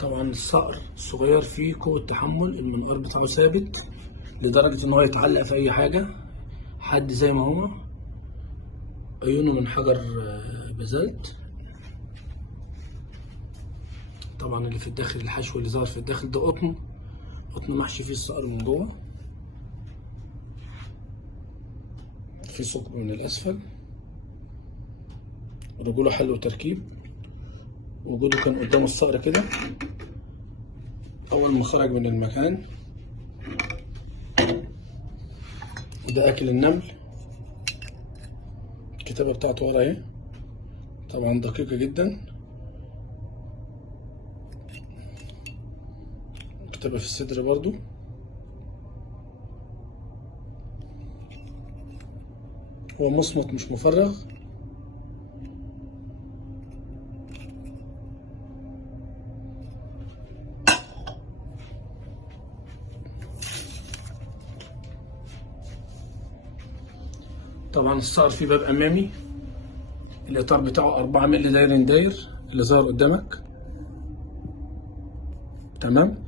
طبعا الصقر الصغير فيه قوة تحمل، المنقار بتاعه ثابت لدرجة ان هو يتعلق في اي حاجة، حد زي ما هو. عيونه من حجر بازلت. طبعا اللي في الداخل الحشو اللي ظهر في الداخل ده قطن محشي فيه الصقر من جوه، في ثقب من الاسفل. رجوله حل وتركيب. وجوده كان قدام الصقر كده اول ما خرج من المكان. وده اكل النمل. الكتابة بتاعته ورا اهي، طبعا دقيقة جدا. كتابة في الصدر برضو. هو مصمت مش مفرغ. طبعا الصقر فيه باب امامي، الاطار بتاعه 4 مللي داير اللي ظهر قدامك. تمام.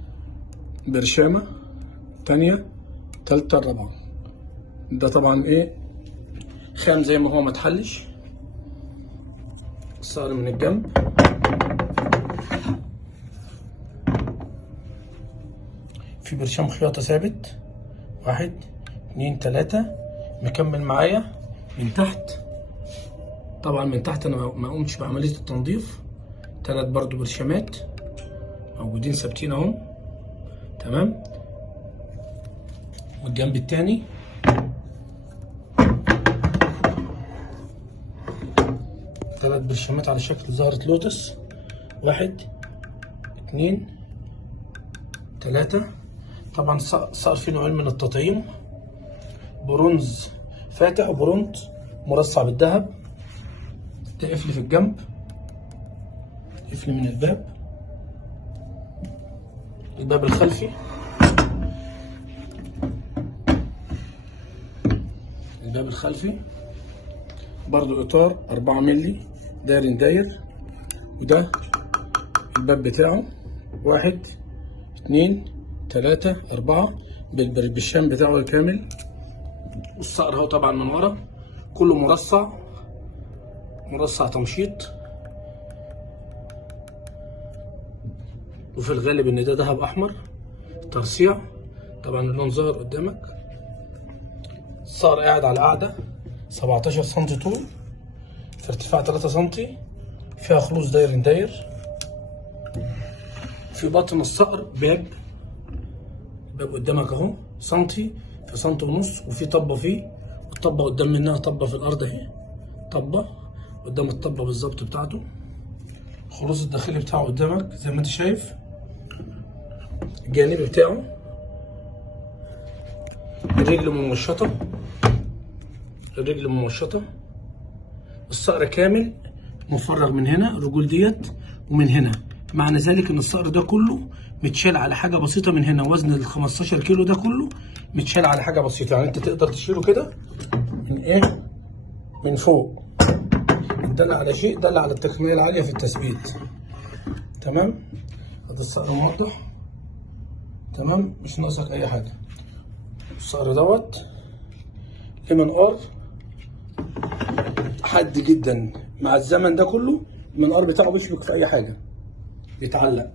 برشامة تانية تالتة رابعة. ده طبعا ايه، خام زي ما هو متحلش. الصقر من الجنب في برشام خياطة ثابت، 1 2 3 مكمل معايا من تحت. طبعا من تحت انا ما قمتش بعملية التنظيف. 3 برضو برشامات موجودين ثابتين اهم. تمام. والجنب التاني ثلاث برشامات على شكل زهرة لوتس، 1 2 3. طبعا صار في نوعين من التطعيم، برونز فاتح وبرونز مرصع بالذهب. ده قفل في الجنب، قفل من الباب الخلفي. الباب الخلفي برضو اطار 4 مللي داير. وده الباب بتاعه، 1 2 3 4 بالبرشام بتاعه كامل. والصقر اهو طبعا من ورا كله مرصع تمشيط. وفي الغالب ان ده ذهب احمر ترصيع. طبعا اللون ظاهر قدامك. الصقر قاعد على قاعده 17 سم طول في ارتفاع 3 سم، فيها خلوص داير. في بطن الصقر باب قدامك اهو، سنتي في سنتي ونص، وفي طبه فيه، والطبه قدام منها طبه في الارض اهي، طبه قدام الطبه بالظبط بتاعته. الخلوص الداخلي بتاعه قدامك زي ما انت شايف. الجانبي بتاعه الرجل ممشطه. الصقر كامل مفرغ من هنا، الرجول ديت ومن هنا. معنى ذلك ان الصقر ده كله متشال على حاجه بسيطه من هنا. وزن ال 15 كيلو ده كله متشال على حاجه بسيطه، يعني انت تقدر تشيله كده من فوق. ده على شيء، ده على التقنيه العاليه في التثبيت. تمام. هذا الصقر موضح. تمام، مش ناقصك اي حاجه. الصقر دوت ليه منقار حد جدا. مع الزمن ده كله المنقار بتاعه بيشبك في اي حاجه، يتعلق.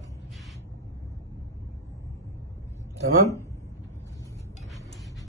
تمام.